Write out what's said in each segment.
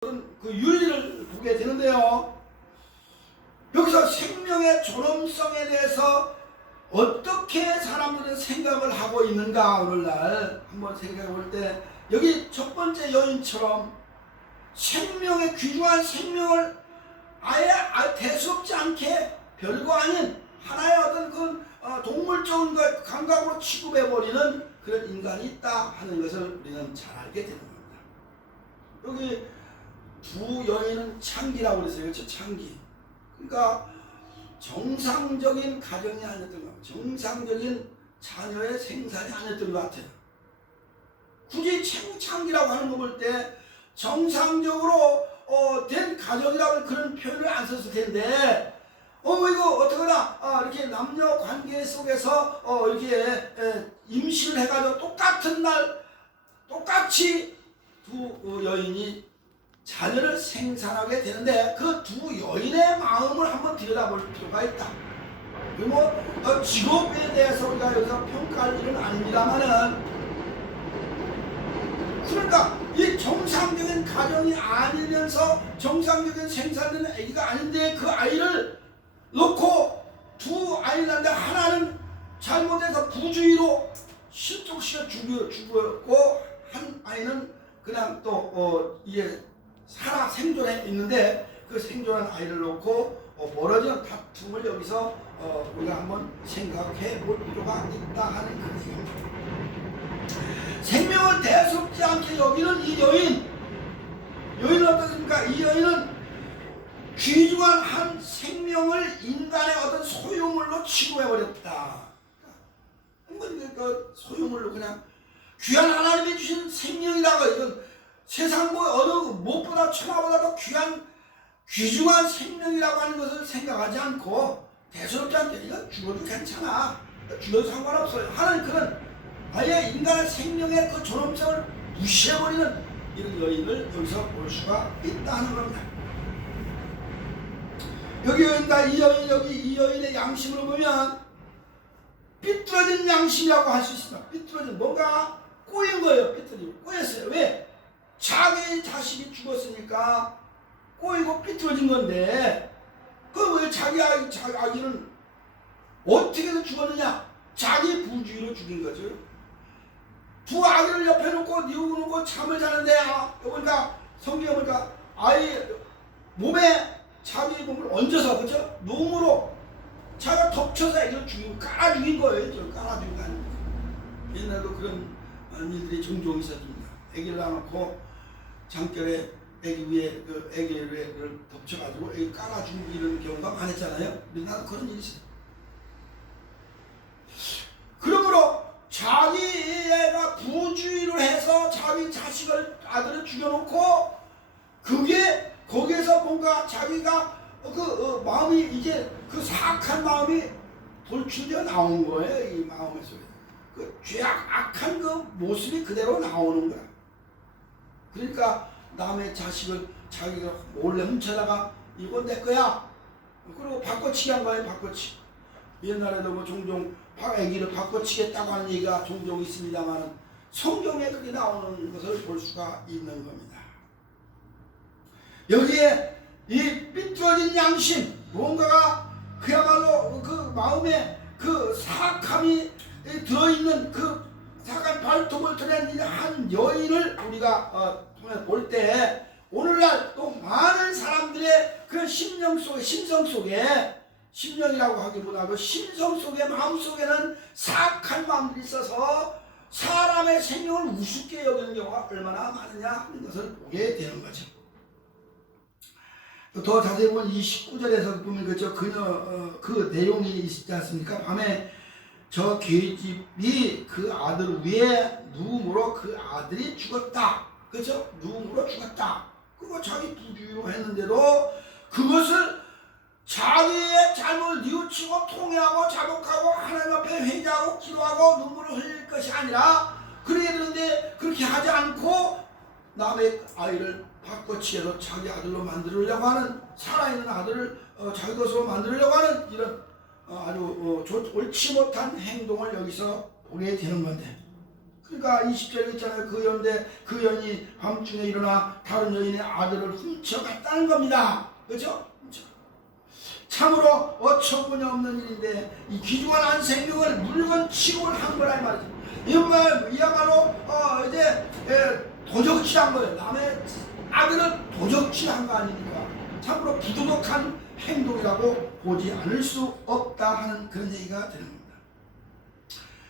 그 윤리를 보게 되는데요. 여기서 생명의 존엄성에 대해서 어떻게 사람들은 생각을 하고 있는가 오늘날 한번 생각해 볼 때 여기 첫 번째 여인처럼 생명의 귀중한 생명을 아예 대수롭지 않게 별거 아닌 하나의 어떤 그 동물적인 것 감각으로 취급해버리는 그런 인간이 있다 하는 것을 우리는 잘 알게 되는 겁니다. 여기 두 여인은 창기라고 그랬어요. 그렇죠? 창기. 그러니까 정상적인 가정이 아니었던 것 같아요. 정상적인 자녀의 생산이 아니었던 것 같아요. 굳이 창기라고 하는 거 볼 때 정상적으로 된 가정이라고 그런 표현을 안 썼을 텐데 이거 어떡하나 이렇게 남녀 관계 속에서 이렇게 임신을 해가지고 똑같은 날 똑같이 두 여인이 자녀를 생산하게 되는데 그 두 여인의 마음을 한번 들여다볼 필요가 있다. 그리고 직업에 대해서 우리가 여기서 평가할 일은 아닙니다만은 그러니까 이 정상적인 가정이 아니면서 정상적인 생산되는 아기가 아닌데 그 아이를 놓고 두 아이를 낳는데 하나는 잘못해서 부주의로 실족시켜 죽었고 한 아이는 그냥 또 이게 살아 생존해 있는데 그 생존한 아이를 놓고 벌어진 다툼을 여기서 우리가 한번 생각해 볼 필요가 있다 하는 그런 얘기입니다. 생명을 대수롭지 않게 여기는 이 여인은 어떻습니까? 이 여인은 귀중한 한 생명을 인간의 어떤 소유물로 취급해버렸다. 그 소유물로 그냥 귀한 하나님이 주신 생명이라고 이건 세상 어느 무엇보다 천하보다 더 귀중한 생명이라고 하는 것을 생각하지 않고 대수롭지 않게 이건 죽어도 괜찮아. 죽어도 상관없어요. 하는 그런 아예 인간의 생명의 그 존엄성을 무시해버리는 이런 여인을 여기서 볼 수가 있다는 겁니다. 여기 여인과 이 여인의 양심으로 보면 삐뚤어진 양심이라고 할 수 있습니다. 삐뚤어진 뭔가 꼬인 거예요. 꼬였어요. 왜? 자기 자식이 죽었으니까 꼬이고 삐뚤어진 건데 그 왜 자기 아기는 어떻게 해서 죽었느냐? 자기 부주의로 죽인 거죠. 두 아기를 옆에 놓고 뉘우고 잠을 자는데 그러니까 성경에 보니까 아이 몸에 자기 몸을 얹어서 그죠? 놈으로 자기가 덮쳐서 아기를 죽이고 깔아 죽인 거예요. 깔아 죽인 거 아닙니까? 옛날도 그런 일들이 종종 있었습니다. 아기를 놔놓고 장결에 아기 위에 그 아기를 덮쳐가지고 아기 깔아 죽이는 이런 경우가 많았잖아요. 우리나라 그런 일이 있어요. 그러므로 자기가 부주의를 해서 자기 아들을 죽여놓고 그게 거기에서 뭔가 자기가 마음이 이제 그 사악한 마음이 돌출되어 나온 거예요. 이 마음에서 그 악한 그 모습이 그대로 나오는 거야. 그러니까 남의 자식을 자기가 몰래 훔쳐다가 이건 내 거야. 그리고 바꿔치기 한 거예요. 바꿔치기. 옛날에도 뭐 종종 아기를 바꿔치겠다고 하는 얘기가 종종 있습니다만 성경에 그게 나오는 것을 볼 수가 있는 겁니다. 여기에 이 삐뚤어진 양심, 뭔가가 그야말로 그 마음에 그 사악함이 들어있는 그 사악한 발톱을 드러낸 한 여인을 우리가 볼 때 오늘날 또 많은 사람들의 그런 심성 속에 심령이라고 하기보다도 심성 속에 마음 속에는 사악한 마음들이 있어서 사람의 생명을 우습게 여기는 경우가 얼마나 많으냐 하는 것을 보게 되는 거죠. 더 자세히 보면 이 19절에서 보면 그죠? 그 내용이 있지 않습니까? 밤에 저 계집이 그 아들 위에 누움으로 그 아들이 죽었다. 그죠? 누움으로 죽었다. 그거 자기 부주의로 했는데도 그것을 자기의 잘못을 뉘우치고 통회하고 자복하고 하나님 앞에 회개하고 기도하고 눈물을 흘릴 것이 아니라 그래야 되는데 그렇게 하지 않고 남의 아이를 바꿔치기해서 자기 아들로 만들려고 하는 살아있는 아들을 자기 것으로 만들려고 하는 이런 아주 옳지 못한 행동을 여기서 보게 되는 건데 그러니까 20절에 있잖아요. 그 연대 그 연이 밤중에 일어나 다른 여인의 아들을 훔쳐갔다는 겁니다. 그렇죠? 참으로 어처구니 없는 일인데 이 귀중한 한 생명을 물건 취급을 한 거란 말이죠. 이야말로 이제 도적질한 거예요. 남의 아들을 도적질한 거 아닙니까? 참으로 부도덕한 행동이라고 보지 않을 수 없다 하는 그런 얘기가 되는 겁니다.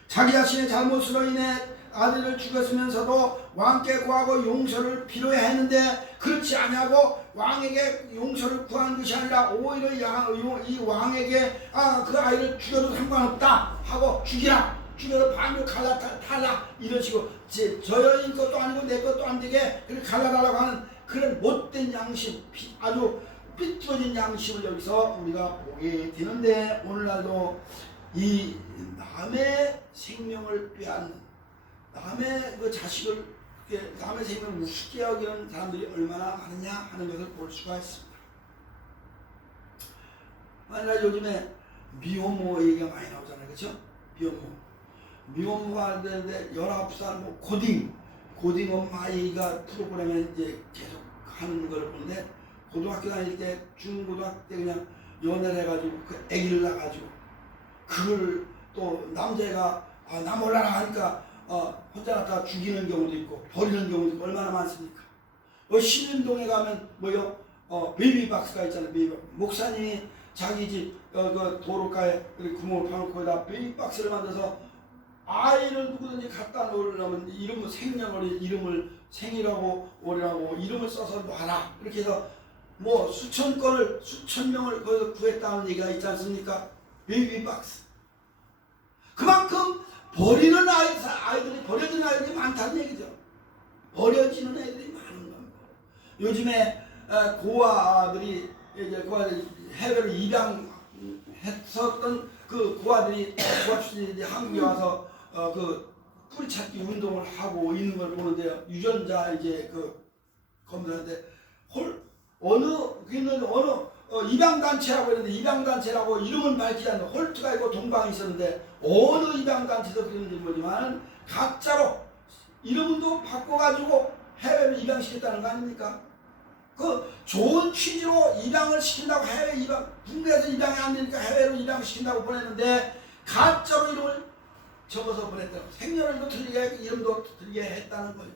자기 자신의 잘못으로 인해 아들을 죽였으면서도 왕께 구하고 용서를 빌어야 했는데 그렇지 않냐고 왕에게 용서를 구한 것이 아니라 오히려 이 왕에게 그 아이를 죽여도 상관없다 하고 죽여도 반으로 탈라 이런 식으로 저 여인 것도 아니고 내 것도 안 되게 그렇게 갈라달라고 하는 그런 못된 양심, 아주 삐뚤어진 양심을 여기서 우리가 보게 되는데, 오늘날도 이 남의 생명을 빼앗는, 남의 그 자식을, 남의 생명을 우습게 여기는 사람들이 얼마나 많으냐 하는 것을 볼 수가 있습니다. 만약 요즘에 미혼모 얘기가 많이 나오잖아요. 그렇죠? 미혼모가 되는데 19살 뭐 고딩 엄마 얘기가 프로그램에 이제 계속 하는 걸 보는데, 고등학교 다닐 때, 중고등학교 때 그냥 연애를 해가지고 그 애기를 낳아가지고 그걸 또 남자애가 나 몰라라 하니까 혼자 갖다 죽이는 경우도 있고 버리는 경우도 있고 얼마나 많습니까? 신림동에 가면 베이비박스가 있잖아요. 목사님이 자기 집 그 도로가에 구멍을 파놓고 거기다 베이비박스를 만들어서 아이를 누구든지 갖다 놓으려면 이름을 생일하고 월이라고 이름을 써서 놔라. 이렇게 해서 뭐 수천 명을 거기서 구했다는 얘기가 있지 않습니까? 베이비박스. 그만큼 버리는 아이들이 버려지는 아이들이 많다는 얘기죠. 버려지는 애들이 많은 겁니다. 요즘에 고아들이 이제 해외로 입양했었던 그 고아 출신들이 한국에 와서 그 뿌리찾기 운동을 하고 있는 걸 보는데요. 유전자 이제 검사하는데 어느 입양단체라고 했는데, 입양단체라고 이름은 밝히지 않는 홀트가 있고 동방이 있었는데 어느 입양단체에서 그런지 모르지만 가짜로 이름도 바꿔가지고 해외로 입양시켰다는 거 아닙니까? 그 좋은 취지로 입양을 시킨다고 국내에서 입양이 안 되니까 해외로 입양시킨다고 보냈는데 가짜로 이름을 적어서 보냈다고, 생년월일도 틀리게 이름도 틀리게 했다는 거예요.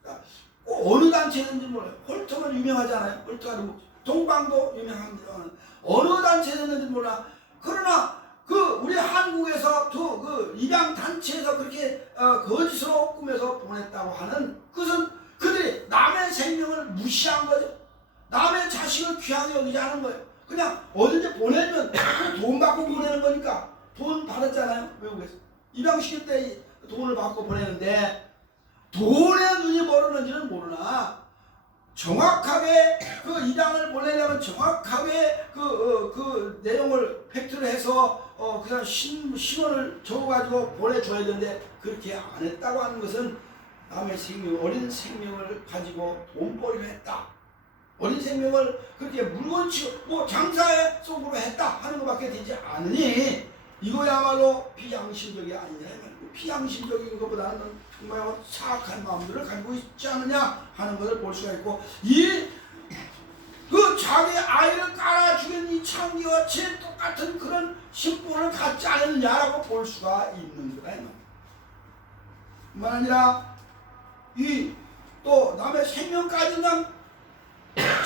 그러니까 꼭 어느 단체인지 몰라요. 홀트는 유명하잖아요. 홀트가 동방도 유명합니다. 어느 단체였는지 몰라. 그러나 우리 한국에서 그 입양 단체에서 그렇게 거짓으로 꾸며서 보냈다고 하는 그것은 그들이 남의 생명을 무시한 거죠. 남의 자식을 귀하게 여기지 않은 거예요. 그냥 어딘지 보내면 돈 받고 보내는 거니까. 돈 받았잖아요. 외국에서 입양시킬 때 돈을 받고 보내는데 돈에 눈이 멀었는지는 모르나 정확하게 그 입양을 보내려면 정확하게 그 내용을 팩트를 해서 그냥 신원을 적어가지고 보내줘야 되는데 그렇게 안 했다고 하는 것은 남의 어린 생명을 가지고 돈벌이를 했다. 어린 생명을 그렇게 물건치고 장사의 속으로 했다 하는 것밖에 되지 않으니 이거야말로 비양심적이 아니냐. 비양심적인 것보다는 정말 사악한 마음들을 가지고 있지 않느냐 하는 것을 볼 수가 있고, 자기 아이를 깔아 죽인 이 창기와 제 똑같은 그런 심보를 갖지 않느냐라고 볼 수가 있는 거다. 뿐만 아니라 또 남의 생명까지 그냥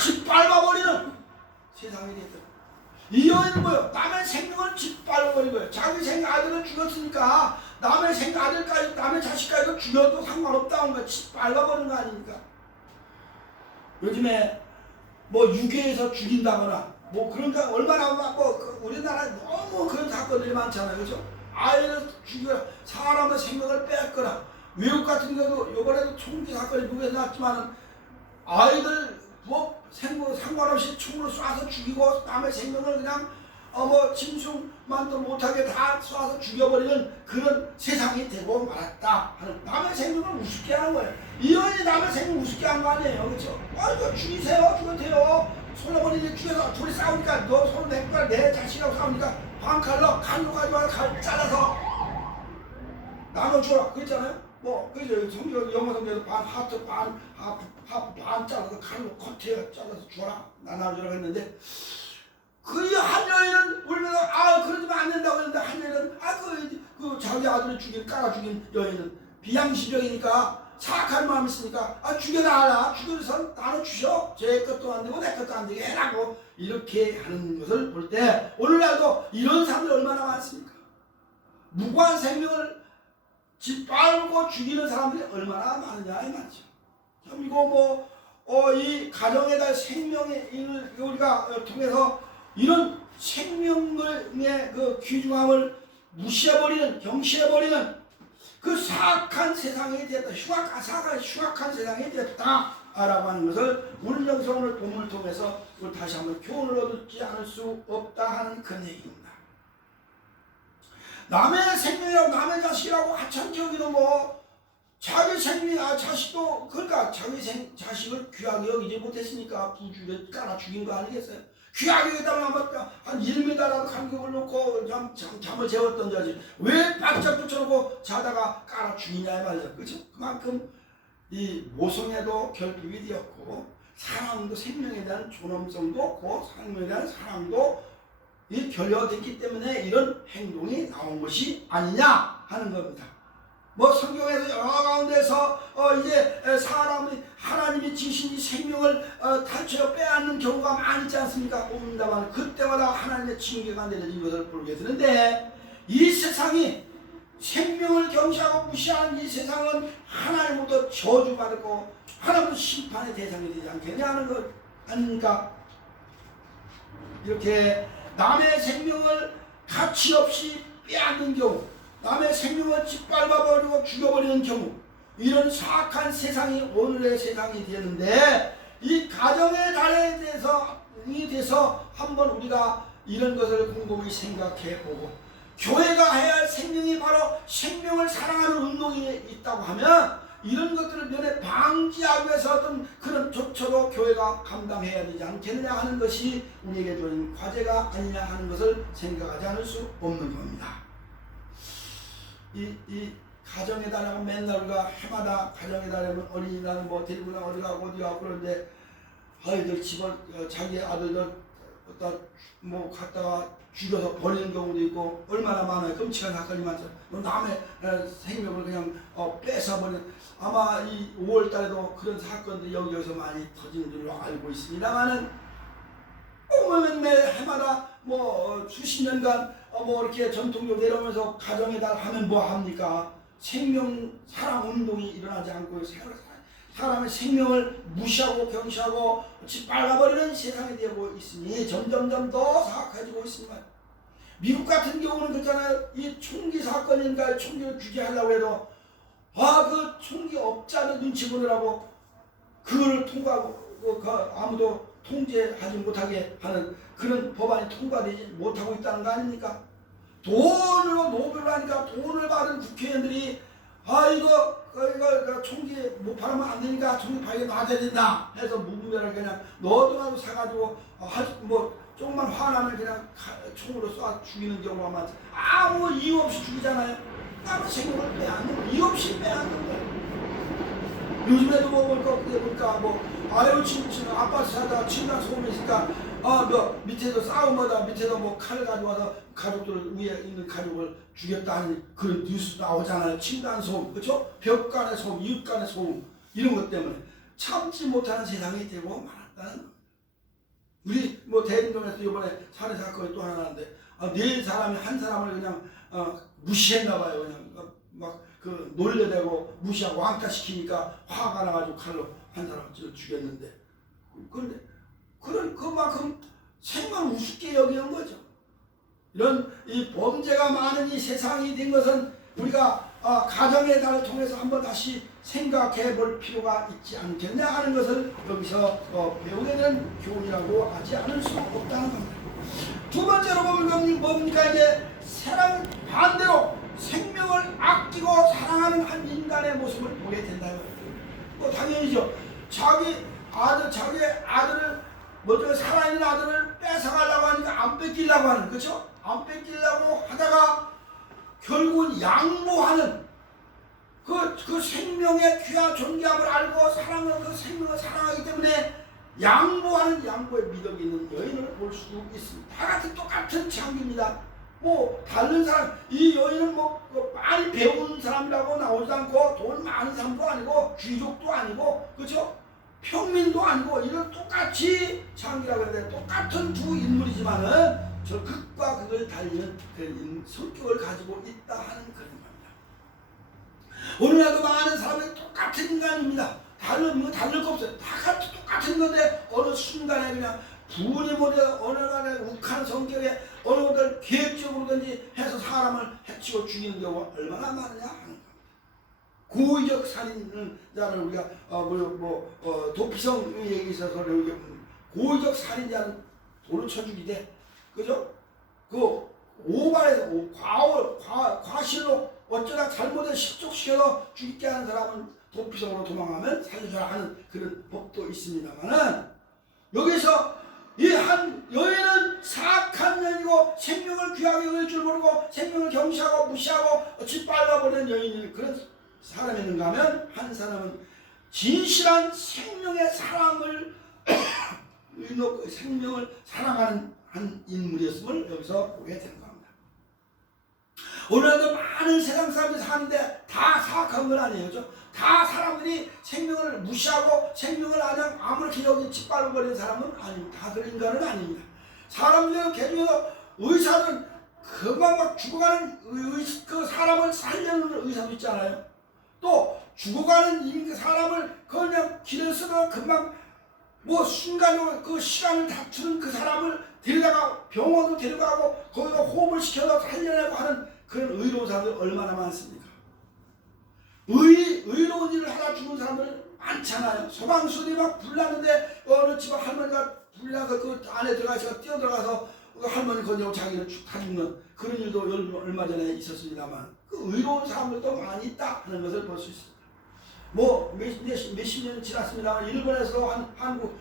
짓밟아버리는 세상이 되더라. 이 여인은 뭐예요? 남의 생명을 짓밟아버린 거예요. 자기 아들을 죽였으니까 남의 아들까지, 남의 자식까지도 죽여도 상관없다는 거예요. 짓밟아버린 거 아닙니까? 요즘에 유괴해서 죽인다거나 그러니까 얼마나 우리나라에 너무 그런 사건들이 많잖아요. 그렇죠? 아이를 죽여 사람의 생명을 뺏거나, 외국 같은 경우도 이번에도 총기 사건이 미국에서 났지만은 아이들 상관없이 총으로 쏴서 죽이고 남의 생명을 그냥 짐승만도 못하게 다 쏴서 죽여버리는 그런 세상이 되고 말았다 하는, 남의 생명을 우습게 하는 거예요. 이 여인이 남의 생명을 우습게 한 거 아니에요. 그렇죠? 이거 죽이세요. 죽여도 돼요. 솔로몬이 죽여서 둘이 싸우니까 너 손을 내 거야. 내 자식하고 싸우니까 칼로 가지고 칼 잘라서 나눠주라 그랬잖아요. 뭐 그죠? 성경 영어 성경에서 반 하트 반 잘라서 칼로 커트해 잘라서 줘라 나눠주라 했는데 그 한 여인은 울면서 그러지면 안 된다고 했는데 한 여인은 그 자기 아들을 깔아 죽인 여인은 비양심적이니까 사악한 마음이 있으니까 죽여놔라 죽여서 나눠주셔 제 것도 안 되고 내 것도 안 되게 해라고 이렇게 하는 것을 볼 때 오늘날도 이런 사람들이 얼마나 많습니까? 무고한 생명을 짓밟고 죽이는 사람들이 얼마나 많으냐 이 말이죠. 참 이거 이 가정의 달 생명의 우리가 통해서 이런 생명의 그 귀중함을 무시해버리는 경시해버리는 그 사악한 세상이 되었다. 흉악한 세상이 되었다라고 하는 것을 오늘 여기서 오늘 본문을 통해서 다시 한번 교훈을 얻지 않을 수 없다 하는 그런 얘기입니다. 남의 생명이라고 남의 자식이라고 하찮게 여기는 자기 생명 자식도 그러니까 자기 자식을 귀하게 여기지 못했으니까 부주를 깔아 죽인 거 아니겠어요? 귀하게 여기다가 한 1m라도 간격을 놓고 잠을 재웠던 자지 왜 바짝 붙여놓고 자다가 깔아 죽이냐 이 말이죠. 그렇죠? 그만큼 이 모성애도 결핍이 되었고 사랑도 생명에 대한 존엄성도 없고 생명에 대한 사랑도 이 결여됐기 때문에 이런 행동이 나온 것이 아니냐 하는 겁니다. 성경에서 여러 가운데서 이제 사람이 하나님이 지신 이 생명을 탈취해 빼앗는 경우가 많이 있지 않습니까? 봅니다만 그때마다 하나님의 징계가 내려진 것을 보게 되는데 이 세상이 생명을 경시하고 무시하는 이 세상은 하나님으로부터 저주받고 하나님으로부터 심판의 대상이 되지 않겠냐 하는 것 아닙니까? 이렇게 남의 생명을 가치 없이 빼앗는 경우 남의 생명을 짓밟아버리고 죽여버리는 경우 이런 사악한 세상이 오늘의 세상이 되는데 이 가정의 달에 대해서 한번 우리가 이런 것을 곰곰이 생각해보고 교회가 해야 할 생명이 바로 생명을 사랑하는 운동이 있다고 하면 이런 것들을 면에 방지하기 위해서 어떤 그런 조처도 교회가 감당해야 되지 않겠느냐 하는 것이 우리에게 주어진 과제가 아니냐 하는 것을 생각하지 않을 수 없는 겁니다. 이 가정의 달하고 맨날 우리가 해마다 가정의 달하면 어린이날은 데리고 나 어디 가고 그러는데 아이들 자기 아들들 갖다가 죽여서 버리는 경우도 있고 얼마나 많아요. 끔찍한 사건이 많죠. 남의 생명을 그냥 뺏어버리는 아마 이 5월달에도 그런 사건들이 여기저기서 많이 터지는 줄로 알고 있습니다만은 매 해마다 수십 년간 이렇게 전통적으로 내려오면서 가정의 달 하면 뭐 합니까? 사랑 운동이 일어나지 않고 사람의 생명을 무시하고 경시하고 짓밟아버리는 세상이 되고 있으니 점점점 더 사악해지고 있습니다. 미국 같은 경우는 그렇잖아요. 이 총기 사건인가 총기를 규제하려고 해도 그 총기 업자는 눈치 보느라고 그거를 통과하고 아무도 통제하지 못하게 하는 그런 법안이 통과되지 못하고 있다는 거 아닙니까? 돈으로 노벨을 하니까 돈을 받은 국회의원들이 이거 총기 못 팔으면 안 되니까 총기 발견 놔줘야 된다 해서 무분별하게 그냥 너도나도 사가지고 조금만 화나면 그냥 총으로 쏴 죽이는 경우가 많죠. 아무 이유 없이 죽이잖아요. 남의 생명을 빼앗는 거, 이유 없이 빼앗는 거예요. 요즘에도 보니까 아유 친구 아파트 살다가 층간 소음이 있으니까 밑에서 싸움하다 밑에서 칼 가져와서 가족들 위에 있는 가족을 죽였다 하는 그런 뉴스 나오잖아요. 층간 소음, 그렇죠? 벽 간의 소음, 이웃 간의 소음 이런 것 때문에 참지 못하는 세상이 되고 말았다는 겁니다. 우리 대림동에서 이번에 살해 사건이 또 하나 나는데 네 사람이 한 사람을 그냥 무시했나 봐요. 그냥 놀려대고 무시하고 왕따시키니까 화가 나가지고 칼로 한 사람을 죽였는데 그런데 그만큼 생명을 우습게 여기는 거죠. 이런 이 범죄가 많은 이 세상이 된 것은 우리가 가정의 달을 통해서 한번 다시 생각해 볼 필요가 있지 않겠냐 하는 것을 여기서 배우게 된 교훈이라고 하지 않을 수 없다는 겁니다. 두 번째로 보면 뭡니까? 이제 반대로 생명을 아끼고 사랑하는 한 인간의 모습을 보게 된다는 겁니다. 당연히죠. 자기 아들을 살아있는 아들을 뺏어가려고 하니까 안 뺏기려고 하는, 그렇죠? 안 뺏기려고 하다가 결국은 양보하는 그 생명의 귀한 존귀함을 알고 사랑하는 그 생명을 사랑하기 때문에 양보하는 양보의 미덕이 있는 여인을 볼 수 있습니다. 다 같은 똑같은 창기입니다. 뭐 다른 사람, 이 여인은 뭐 많이 배운 사람이라고 나오지도 않고 돈 많은 사람도 아니고 귀족도 아니고 그렇죠? 평민도 아니고 이런 똑같이 창기라고 하는데 똑같은 두 인물이지만은 저 극과 극을 달리는 그런 성격을 가지고 있다 하는 그런 겁니다. 오늘날도 많은 사람이 똑같은 인간입니다. 다를 거 없어요. 다 같이 똑같은 건데 어느 순간에 그냥 분이 모여 어느 간에 욱한 성격에 어느 것들 계획적으로든지 해서 사람을 해치고 죽이는 경우가 얼마나 많으냐 하는 겁니다. 고의적 살인자를 우리가 도피성 얘기 있어서 고의적 살인자는 돌을 쳐 죽이되 그죠? 그 오발해서 과실로 어쩌다 잘못을 실족시켜서 죽게 하는 사람은 도피성으로 도망가면 살려줘야 하는 그런 법도 있습니다만은 여기서 이 한 여인은 사악한 여인이고 생명을 귀하게 여길 줄 모르고 생명을 경시하고 무시하고 짓밟아버리는 여인이 그런 사람이는가 하면 한 사람은 진실한 생명의 사랑을 생명을 사랑하는 한 인물이었음을 여기서 보게 되는 겁니다. 오늘도 많은 세상 사람들이 사는데 다 사악한 건 아니에요. 그렇죠? 다 사람들이 생명을 무시하고 생명을 그냥 아무렇게 여기 짓밟아버리는 사람은 아닙니다. 다 그런 인간은 아닙니다. 사람들 개중에서 의사는 금방 막 죽어가는 그 사람을 살려는 의사도 있잖아요. 또 죽어가는 사람을 그냥 길을 쓰다가 금방 뭐 순간적으로 그 시간을 다투는 그 사람을 데려다가 병원으로 데려가고 거기다 호흡을 시켜서 살려내고 하는 그런 의로운 사람들 얼마나 많습니까? 의로운 일을 하다 죽은 사람들 많잖아요. 소방수들이 막 불났는데 어느 집 할머니가 불나서 그 안에 들어가서 뛰어들어가서 그 할머니 건지고 자기를 다 죽는 그런 일도 얼마 전에 있었습니다만 그 의로운 사람들도 많이 있다 하는 것을 볼 수 있습니다. 뭐 몇십 년이 지났습니다만 일본에서 한국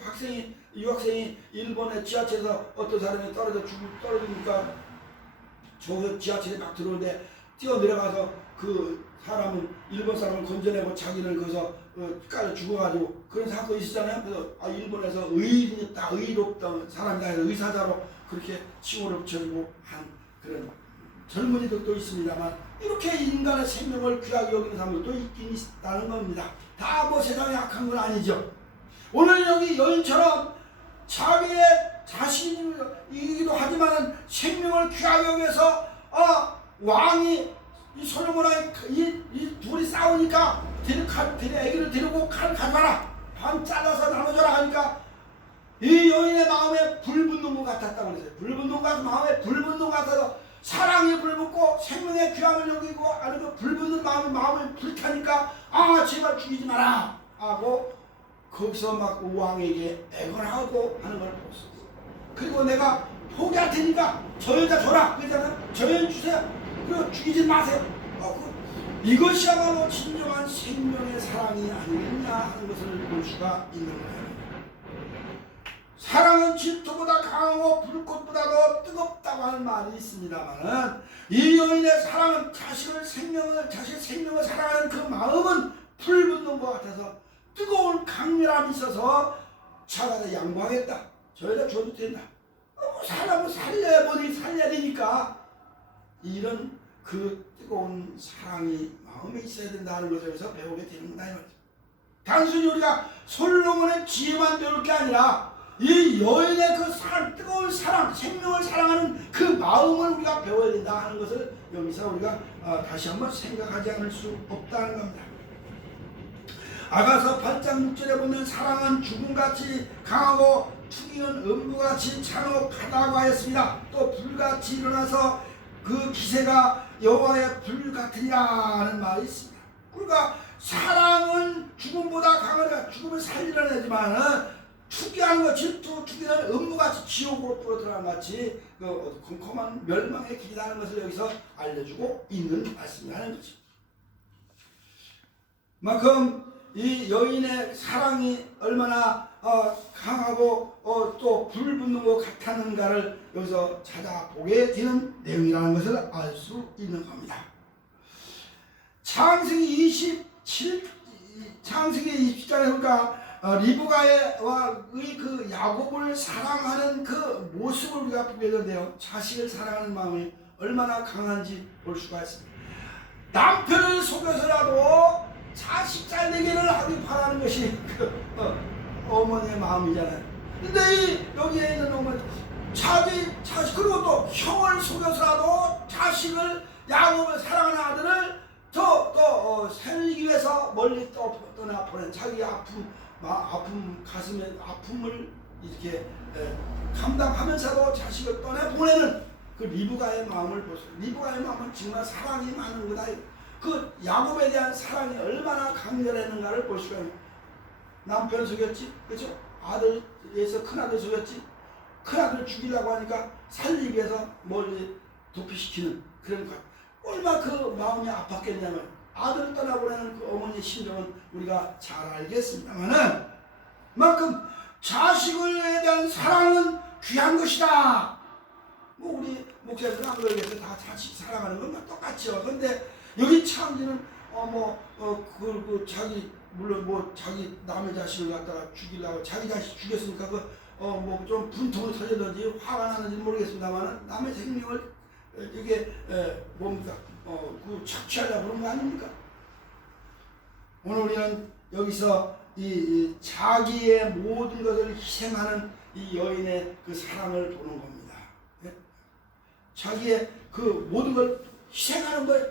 학생이 유학생이 일본의 지하철에서 어떤 사람이 떨어지니까 저 지하철에 막 들어오는데 뛰어내려가서 그 사람은 일본 사람을 건져내고 자기는 거기서 까지 죽어가지고 그런 사건이 있었잖아요. 그래서 일본에서 의롭다 사람이다 해서 의사자로 그렇게 칭호를 붙여주고 한 그런 젊은이들도 있습니다만 이렇게 인간의 생명을 귀하게 여기는 사람들도 있긴 있다는 겁니다. 다 뭐 세상에 악한 건 아니죠. 오늘 여기 여인처럼 자기의 자신이기도 하지만 생명을 귀하게 여기서 왕이 이 솔로몬과 이 둘이 싸우니까 애기를 데리고 칼 가져와라 반 잘라서 나눠줘라 하니까 이 여인의 마음에 불 붙는 것 같았다고 그랬어요. 불 붙는 것 같아서 마음에 불 붙는 것 같아서 사랑이 불 붙고 생명의 귀함을 여기고 아니면 불 붙는 마음이 불타니까 제발 죽이지 마라 하고 거기서 막 왕에게 애걸하고 하는 걸 볼 수 있어요. 그리고 내가 포기할 테니까 저 여자 줘라 그러잖아요. 저 여인 주세요. 그리고 죽이지 마세요. 이것이야말로 진정한 생명의 사랑이 아니겠냐 하는 것을 볼 수가 있는 거예요. 사랑은 질투보다 강하고 불꽃보다도 뜨겁다고 하는 말이 있습니다만은 이 여인의 사랑은 자신의 생명을 사랑하는 그 마음은 불 붙는 것 같아서 뜨거운 강렬함이 있어서 차라리 양보하겠다. 저 여자 줘도 된다. 사람을 살려야 되니까 이런 그 뜨거운 사랑이 마음에 있어야 된다는 것을 여기서 배우게 되는구나 이 말이죠. 단순히 우리가 솔로몬의 지혜만 배울 게 아니라 이 여인의 그 사랑, 뜨거운 사랑, 생명을 사랑하는 그 마음을 우리가 배워야 된다 하는 것을 여기서 우리가 다시 한번 생각하지 않을 수 없다는 겁니다. 아가서 8장 6절에 보면 사랑은 죽음같이 강하고 투기는 음부같이 잔혹하다고 하였습니다. 또 불같이 일어나서 그 기세가 여호와의 불 같으리라 하는 말이 있습니다. 그러니까 사랑은 죽음보다 강하다. 죽음을 살리려내지만은 투기하는 것, 투기는 음부같이 지옥으로 뿌려들어가는 같이 그 컴컴한 멸망의 길이라는 것을 여기서 알려주고 있는 말씀이라는 거죠. 그만큼 이 여인의 사랑이 얼마나 강하고 또 불 붙는 것 같았는가를 여기서 찾아보게 되는 내용이라는 것을 알 수 있는 겁니다. 창세기 27장에 보니까 리브가의 그 야곱을 사랑하는 그 모습을 우리가 보게 되는데요. 자식을 사랑하는 마음이 얼마나 강한지 볼 수가 있습니다. 남편을 속여서라도 자식 잘 되기를 하기 바라는 것이 어머니의 마음이잖아요. 근데 여기에 있는 어머니 자기 자식 그리고 또 형을 속여서라도 자식을 야곱을 사랑하는 아들을 살리기 위해서 멀리 떠나 보낸 자기 아픔 가슴의 아픔을 이렇게 감당하면서도 자식을 떠나 보내는 그 리브가의 마음을 보세요. 리브가의 마음은 정말 사랑이 많은 거다. 그 야곱에 대한 사랑이 얼마나 강렬했는가를 볼 수가 있어요. 남편 속였지, 그렇죠? 아들에서 큰 아들 속였지. 큰 아들 죽이려고 하니까 살리기 위해서 멀리 도피시키는 그런 것. 얼마나 그 마음이 아팠겠냐면 아들을 떠나보내는 그 어머니의 심정은 우리가 잘 알겠습니다만은 그만큼 자식에 대한 사랑은 귀한 것이다. 뭐 우리 목사님들은 안 그러겠어요. 다 자식 사랑하는 건 똑같죠. 근데 여기 창기는 자기 물론 뭐 자기 남의 자식을 갖다가 죽이려고 자기 자식 죽였으니까 뭐 좀 분통이 터졌는지 화가 나는지 모르겠습니다만 남의 생명을 이게 뭡니까 그 착취하려고 그런 거 아닙니까? 오늘 우리는 여기서 이 자기의 모든 것을 희생하는 이 여인의 그 사랑을 보는 겁니다. 예? 자기의 그 모든 걸 희생하는 거예요.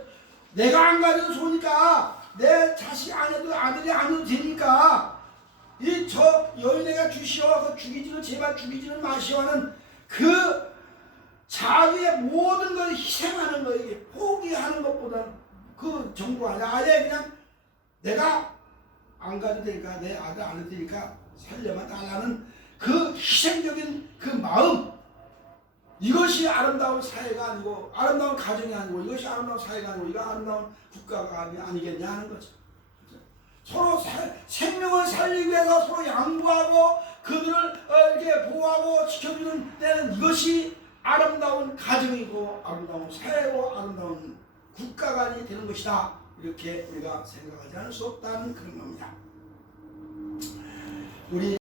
내가 안 가져도 좋으니까 내 자식 안 해도 아들이 안 해도 되니까 저 여인에게 주시오. 그 죽이지는 제발 죽이지는 마시오 하는 그 자기의 모든 걸 희생하는 거 이게 포기하는 것보다 그 정도 아니야. 아예 그냥 내가 안 가도 되니까 내 아들 안 해도 되니까 살려만 달라는 그 희생적인 그 마음 이것이 아름다운 사회가 아니고 아름다운 가정이 아니고 이것이 아름다운 사회가 아니고 이거 아름다운 국가가 아니겠냐 하는 거죠. 서로 생명을 살리기 위해서 서로 양보하고 그들을 이렇게 보호하고 지켜주는 때는 이것이 아름다운 가정이고 아름다운 사회고 아름다운 국가가 되는 것이다. 이렇게 우리가 생각하지 않을 수 없다는 그런 겁니다. 우리